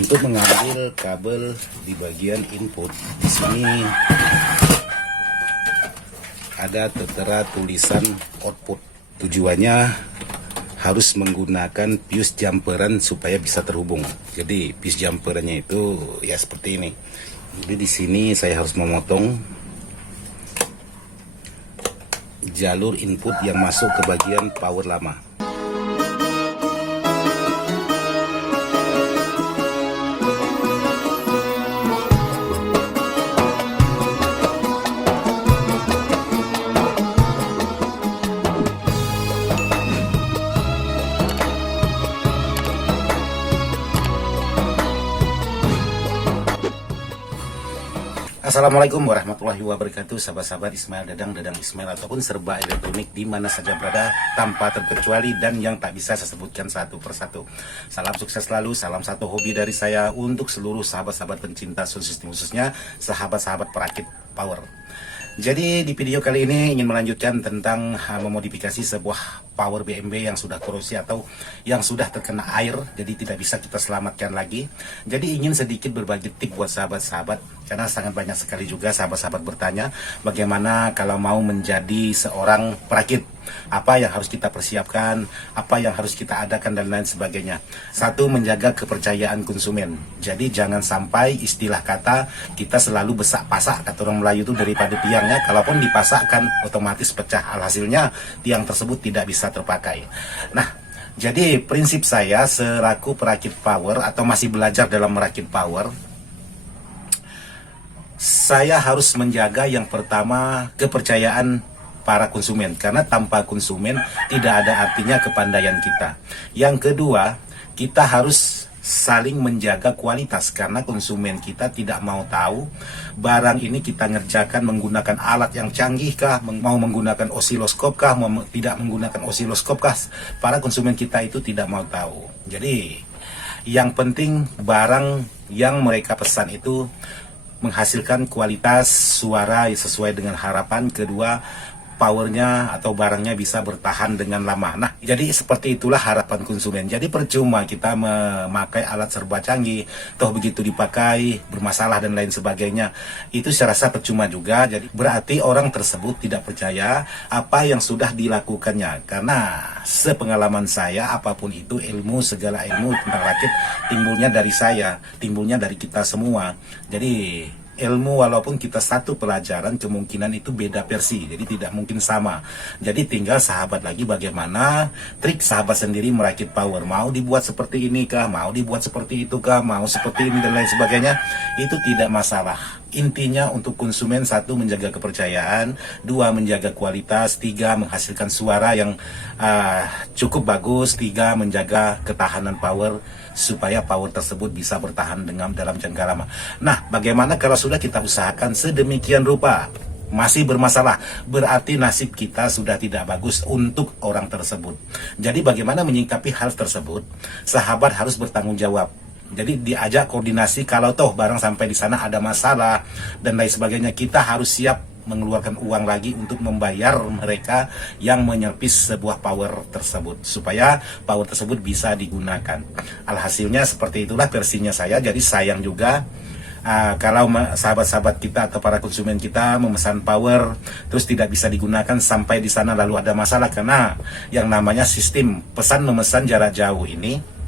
Untuk mengambil kabel di bagian input, di sini ada tertera tulisan output. Tujuannya harus menggunakan fuse jumperan supaya bisa terhubung. Jadi fuse jumperannya itu ya seperti ini. Jadi di sini saya harus memotong jalur input yang masuk ke bagian power lama. Assalamualaikum warahmatullahi wabarakatuh, sahabat-sahabat Ismail Dadang Ismail ataupun serba elektronik di mana saja berada tanpa terkecuali dan yang tak bisa saya sebutkan satu persatu. Salam sukses selalu, salam satu hobi dari saya untuk seluruh sahabat-sahabat pencinta sound system, khususnya sahabat-sahabat perakit power. Jadi di video kali ini ingin melanjutkan tentang memodifikasi sebuah power BMB yang sudah korosi atau yang sudah terkena air, jadi tidak bisa kita selamatkan lagi. Jadi ingin sedikit berbagi tip buat sahabat-sahabat, karena sangat banyak sekali juga sahabat-sahabat bertanya bagaimana kalau mau menjadi seorang perakit, apa yang harus kita persiapkan, apa yang harus kita adakan dan lain sebagainya. Satu, menjaga kepercayaan konsumen. Jadi jangan sampai istilah kata kita selalu besak-pasak, kata orang Melayu itu, daripada tiangnya, kalaupun dipasakkan otomatis pecah, alhasilnya tiang tersebut tidak bisa terpakai. Nah, jadi prinsip saya selaku perakit power atau masih belajar dalam merakit power, saya harus menjaga yang pertama kepercayaan para konsumen, karena tanpa konsumen tidak ada artinya kepandaian kita. Yang kedua, kita harus saling menjaga kualitas, karena konsumen kita tidak mau tahu barang ini kita ngerjakan menggunakan alat yang canggih kah, mau menggunakan osiloskop kah, mau tidak menggunakan osiloskop kah. Para konsumen kita itu tidak mau tahu. Jadi yang penting barang yang mereka pesan itu menghasilkan kualitas suara sesuai dengan harapan. Kedua, powernya atau barangnya bisa bertahan dengan lama. Nah, jadi seperti itulah harapan konsumen. Jadi percuma kita memakai alat serba canggih, toh begitu dipakai bermasalah dan lain sebagainya. Itu saya rasa percuma juga. Jadi berarti orang tersebut tidak percaya apa yang sudah dilakukannya. Karena sepengalaman saya, apapun itu ilmu, segala ilmu tentang rakit timbulnya dari saya, timbulnya dari kita semua. Jadi ilmu walaupun kita satu pelajaran, kemungkinan itu beda versi, jadi tidak mungkin sama. Jadi tinggal sahabat lagi bagaimana trik sahabat sendiri merakit power. Mau dibuat seperti ini kah, mau dibuat seperti itu kah, mau seperti ini dan lain sebagainya, itu tidak masalah. Intinya untuk konsumen, satu, menjaga kepercayaan, dua, menjaga kualitas, tiga, menghasilkan suara yang cukup bagus, tiga, menjaga ketahanan power supaya power tersebut bisa bertahan dalam jangka lama. Nah, bagaimana kalau sudah kita usahakan sedemikian rupa masih bermasalah, berarti nasib kita sudah tidak bagus untuk orang tersebut. Jadi bagaimana menyikapi hal tersebut? Sahabat harus bertanggung jawab. Jadi diajak koordinasi, kalau toh barang sampai di sana ada masalah dan lain sebagainya, kita harus siap mengeluarkan uang lagi untuk membayar mereka yang menyervis sebuah power tersebut supaya power tersebut bisa digunakan. Alhasilnya seperti itulah versinya saya. Jadi sayang juga kalau sahabat-sahabat kita atau para konsumen kita memesan power terus tidak bisa digunakan sampai di sana lalu ada masalah, karena yang namanya sistem pesan memesan jarak jauh ini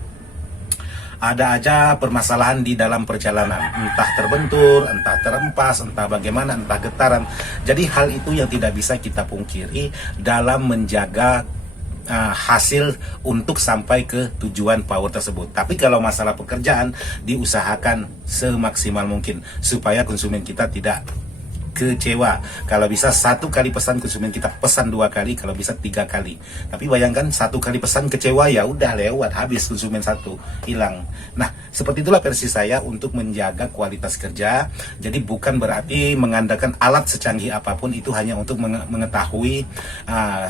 ada aja permasalahan di dalam perjalanan, entah terbentur, entah terempas, entah bagaimana, entah getaran. Jadi hal itu yang tidak bisa kita pungkiri dalam menjaga hasil untuk sampai ke tujuan power tersebut. Tapi kalau masalah pekerjaan, diusahakan semaksimal mungkin supaya konsumen kita tidak kecewa. Kalau bisa satu kali pesan konsumen kita pesan dua kali, kalau bisa tiga kali. Tapi bayangkan satu kali pesan kecewa, ya udah lewat, habis konsumen satu, hilang. Nah, seperti itulah versi saya untuk menjaga kualitas kerja. Jadi bukan berarti mengandalkan alat secanggih apapun itu hanya untuk mengetahui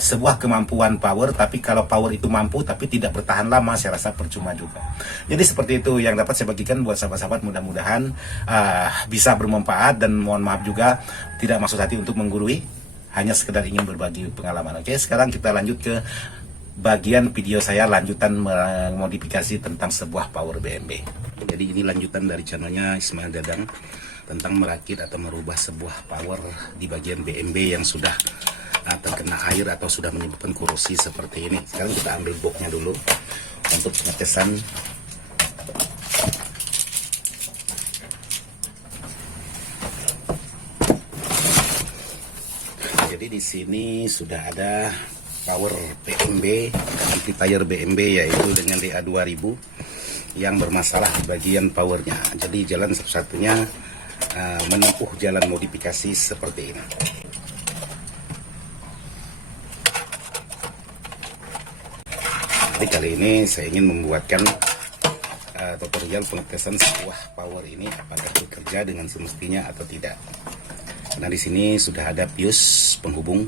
sebuah kemampuan power. Tapi kalau power itu mampu tapi tidak bertahan lama, saya rasa percuma juga. Jadi seperti itu yang dapat saya bagikan buat sahabat-sahabat. Mudah-mudahan bisa bermanfaat, dan mohon maaf juga tidak maksud hati untuk menggurui, hanya sekedar ingin berbagi pengalaman. Oke, sekarang kita lanjut ke bagian video saya lanjutan memodifikasi tentang sebuah power BMB. Jadi ini lanjutan dari channelnya Ismail Dadang tentang merakit atau merubah sebuah power di bagian BMB yang sudah terkena air atau sudah menyebabkan korosi seperti ini. Sekarang kita ambil boxnya dulu untuk pengetesan. Jadi di sini sudah ada power BMB, amplifier BMB yaitu dengan DA2000 yang bermasalah di bagian powernya. Jadi jalan satu-satunya menempuh jalan modifikasi seperti ini. Jadi kali ini saya ingin membuatkan tutorial pengetesan sebuah power ini apakah bekerja dengan semestinya atau tidak. Nah di sini sudah ada fuse penghubung.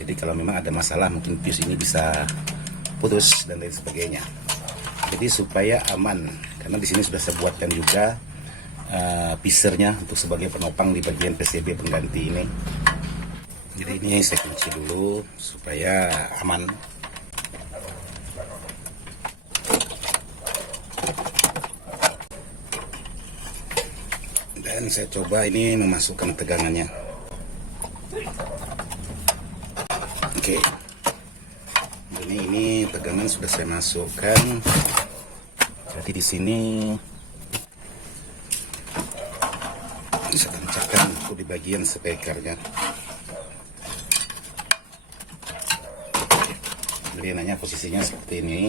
Jadi kalau memang ada masalah mungkin fuse ini bisa putus dan lain sebagainya. Jadi supaya aman, karena di sini sudah saya buatkan juga pisernya untuk sebagai penopang di bagian PCB pengganti ini. Jadi ini saya kunci dulu supaya aman. Dan saya coba ini memasukkan tegangannya. Oke. Ini tegangan sudah saya masukkan. Jadi di sini saya tancapkan untuk di bagian speakernya. Jadi nanya posisinya seperti ini.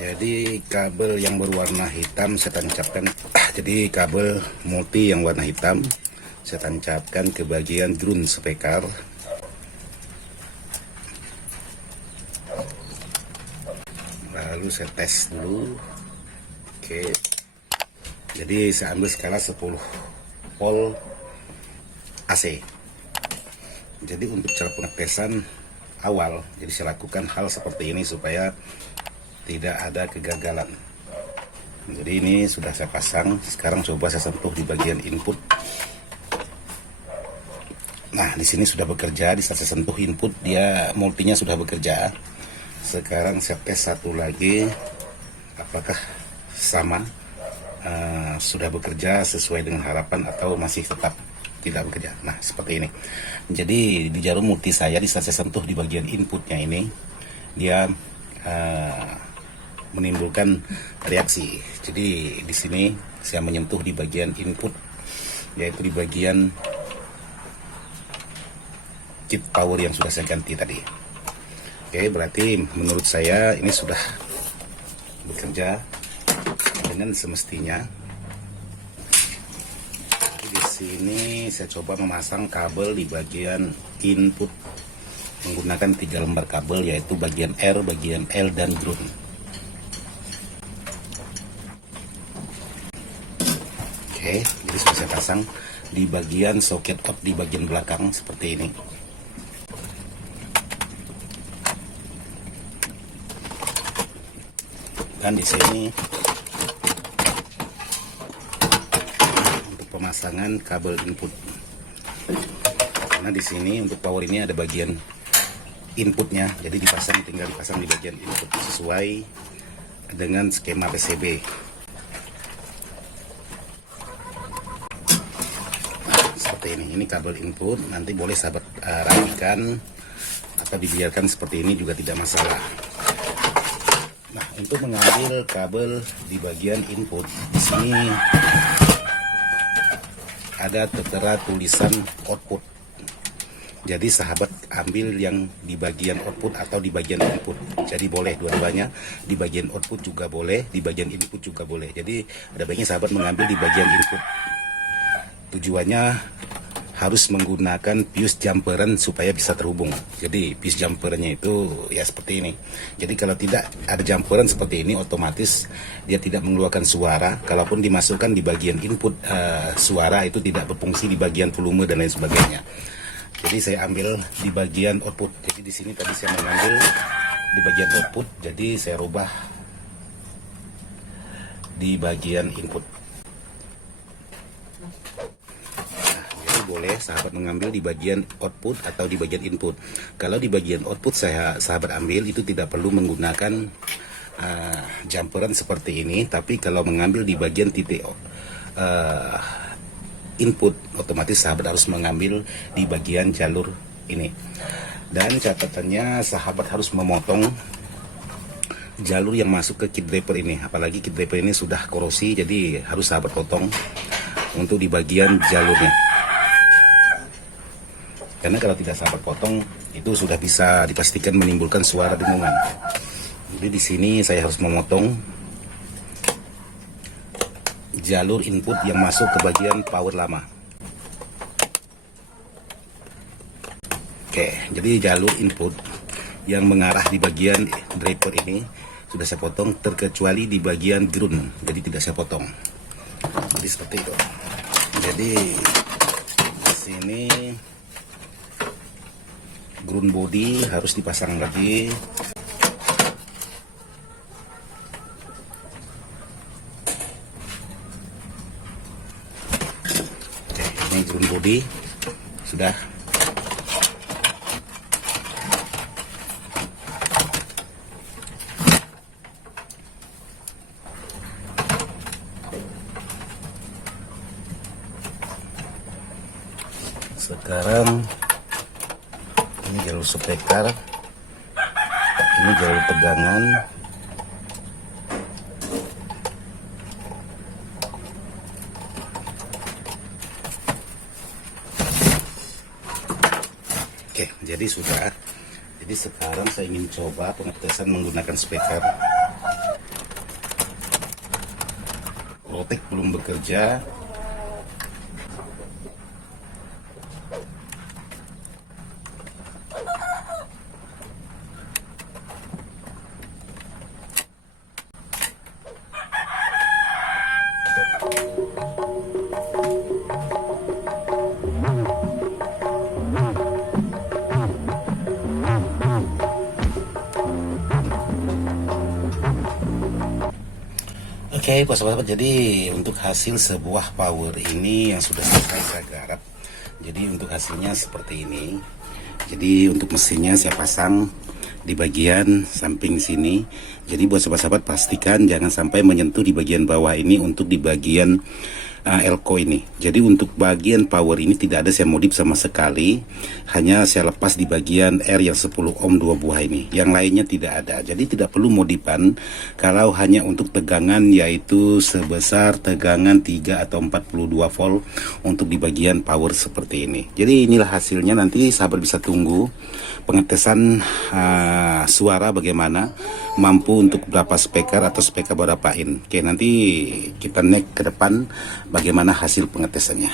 Jadi kabel yang berwarna hitam saya tancapkan. Jadi kabel multi yang warna hitam saya tancapkan ke bagian ground speaker. Lalu saya tes dulu. Oke. Jadi saya ambil skala 10 volt AC. Jadi untuk cara pengetesan awal, jadi saya lakukan hal seperti ini supaya tidak ada kegagalan. Jadi ini sudah saya pasang. Sekarang coba saya sentuh di bagian input. Nah, di sini sudah bekerja. Di saat saya sentuh input, dia multinya sudah bekerja. Sekarang saya tes satu lagi, apakah sama, sudah bekerja sesuai dengan harapan atau masih tetap tidak bekerja. Nah, seperti ini. Jadi di jarum multi saya, di saat saya sentuh di bagian inputnya ini, dia menimbulkan reaksi. Jadi di sini saya menyentuh di bagian input, yaitu di bagian chip power yang sudah saya ganti tadi. Oke, berarti menurut saya ini sudah bekerja dengan semestinya. Di sini saya coba memasang kabel di bagian input menggunakan 3 lembar kabel, yaitu bagian R, bagian L, dan ground. Oke, jadi sudah saya pasang di bagian soket out di bagian belakang seperti ini. Dan di sini untuk pemasangan kabel input. Karena di sini untuk power ini ada bagian inputnya, jadi tinggal dipasang di bagian input sesuai dengan skema PCB. Ini kabel input, nanti boleh sahabat rapikan atau dibiarkan seperti ini juga tidak masalah. Nah, untuk mengambil kabel di bagian input, di sini ada tertera tulisan output. Jadi sahabat ambil yang di bagian output atau di bagian input. Jadi boleh dua-duanya, di bagian output juga boleh, di bagian input juga boleh. Jadi ada baiknya sahabat mengambil di bagian input. Tujuannya harus menggunakan fuse jumperan supaya bisa terhubung. Jadi fuse jumperannya itu ya seperti ini. Jadi kalau tidak ada jumperan seperti ini, otomatis dia tidak mengeluarkan suara. Kalaupun dimasukkan di bagian input, suara itu tidak berfungsi di bagian volume dan lain sebagainya. Jadi saya ambil di bagian output. Jadi di sini tadi saya mengambil di bagian output, jadi saya rubah di bagian input. boleh sahabat mengambil di bagian output atau di bagian input. Kalau di bagian output sahabat ambil, itu tidak perlu menggunakan jumperan seperti ini. Tapi kalau mengambil di bagian titik input, otomatis sahabat harus mengambil di bagian jalur ini. Dan catatannya, sahabat harus memotong jalur yang masuk ke kit driver ini. Apalagi kit driver ini sudah korosi, jadi harus sahabat potong untuk di bagian jalurnya. Karena kalau tidak sahabat potong, itu sudah bisa dipastikan menimbulkan suara dengungan. Jadi di sini saya harus memotong jalur input yang masuk ke bagian power lama. Oke, jadi jalur input yang mengarah di bagian driver ini sudah saya potong, terkecuali di bagian ground, jadi tidak saya potong. Jadi seperti itu. Jadi di sini ground body harus dipasang lagi. Oke, ini ground body sudah. Sekarang ini jalur speaker, ini jalur tegangan, oke, jadi sudah. Jadi sekarang saya ingin coba pengetesan menggunakan speaker. Rotek belum bekerja. Oke, sahabat, jadi untuk hasil sebuah power ini yang sudah selesai saya garap. Jadi untuk hasilnya seperti ini. Jadi untuk mesinnya saya pasang di bagian samping sini. Jadi buat sahabat-sahabat pastikan jangan sampai menyentuh di bagian bawah ini untuk di bagian elko ini. Jadi untuk bagian power ini tidak ada saya modif sama sekali, hanya saya lepas di bagian R yang 10 ohm 2 buah ini. Yang lainnya tidak ada. Jadi tidak perlu modifan kalau hanya untuk tegangan, yaitu sebesar tegangan 3 atau 42 volt untuk di bagian power seperti ini. Jadi inilah hasilnya, nanti sahabat bisa tunggu pengetesan suara bagaimana, mampu untuk berapa speaker atau speaker berapa in. Oke, nanti kita next ke depan bagaimana hasil pengetesannya.